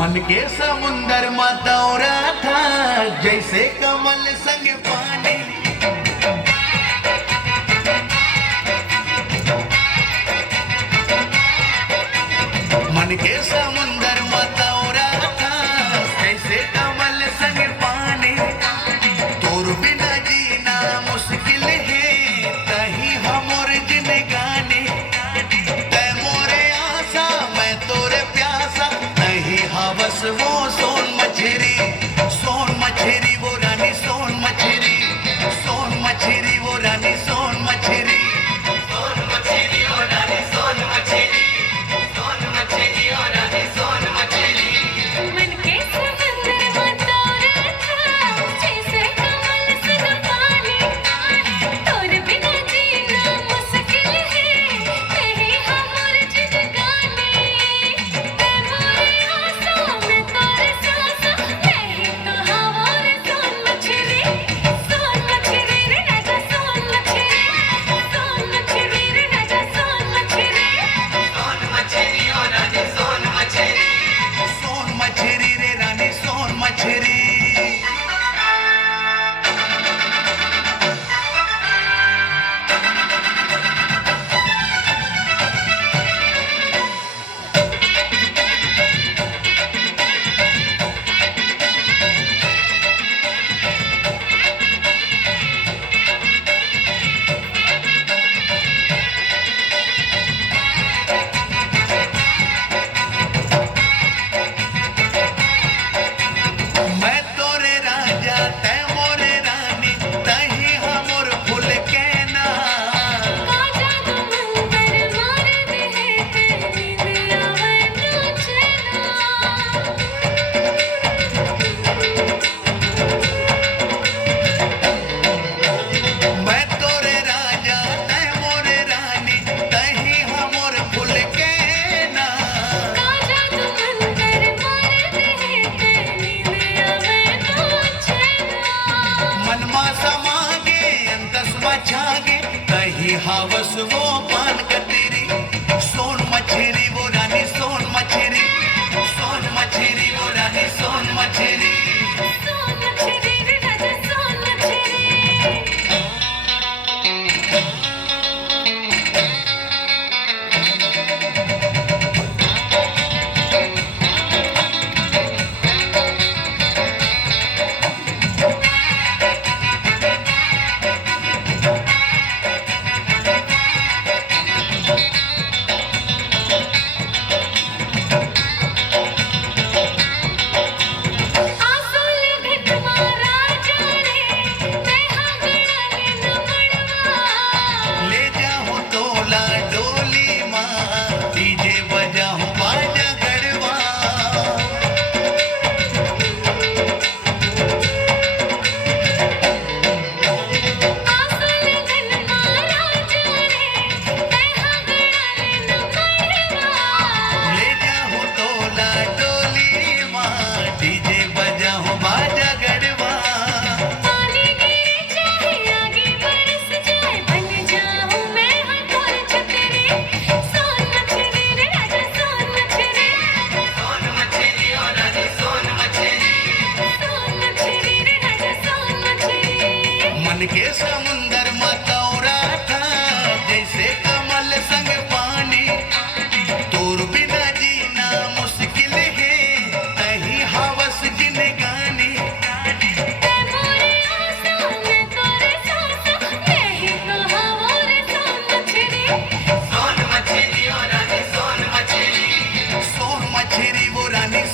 मन के समुंदर में दौरा था जैसे कमल संग पानी। मन के समुंदर में दौरा था जैसे कमल संग पानी। तोर बिना जीना मुश्किल है कहीं हमर जिंदगानी। तै मोरे आशा मैं तोरे प्यासा नहीं हवस वो सोन मछरी। सोन मछरी वो रानी सोन मछरी। सोन मछरी वो रानी सोन मछरी। सोन मछली ओ रानी सोन मछली। सोन मछली ओ रानी सोन मछली। मन के समंदर में दौरा था जैसे कमल संग पानी। तोर बिना जीना मुश्किल है कहीं हमर जिंदगानी। तै मोरे आशा मैं तोरे सासा नहीं तो हमर सोन मछली। सोन मछली रे राजा सोन मछली। सोन मछली रे राजा सोन मछली। सोन मछली ओ रानी सोन मछली। सोन मछरी रे रानी सोन मछरी। मैं तोरे राजा तै मोरे रानी तही हमर फूल के ना। काजा तू मंतर मार दे तेरी दिया मैं तुझना। मैं तोरे राजा तै मोरे रानी तही हमर फूल के ना। काजा तू मंतर मार दे तेरी दिया मैं तुझना। मनमा समागे अंतस्वा छागे कहीं हवस वो पान कतेरी। सोन मछरी वो रानी सोन मछरी। सोन मछरी वो रानी सोन मछरी। सोन मछली रे राजा सोन मछली। आसुल घटवा राजा रे मैं हगड़ाले न मड़वा। ले जाऊं तोला डोली माँ डीजे बजाऊं बाजा गढ़वा। आसुल घटवा राजा रे मैं हगड़ाले न मड़वा। ले जाऊं तोला डोली माँ डीजे बजाऊं बाजा गढ़वा। पानी गिर जाए आगे बरस जाए बन जाऊं मैं हर तोर छतरी। सोन मछली रे राजा सोन मछली। सोन मछली ओ रानी सोन मछली। सोन मछली रे राजा सोन मछली। मन के समुंदर में दौरा था जैसे कमल संग पानी। तोर बिना जीना मुश्किल है कहीं हवस जिंदगानी। तै मोरे आशा मैं तोरे सासा नहीं तो हमर सोन मछली। सोन मछली ओ रानी सोन मछली। सोन मछरी वो रानी